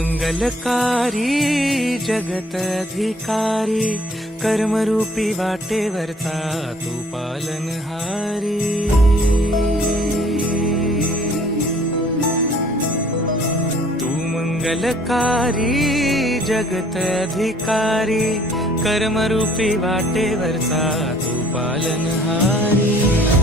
मंगलकारी जगत अधिकारी, कर्मरूपी वाटेवरचा तू पालनहारी। तू मंगलकारी जगत अधिकारी, कर्मरूपी वाटेवरचा तू पालनहारी।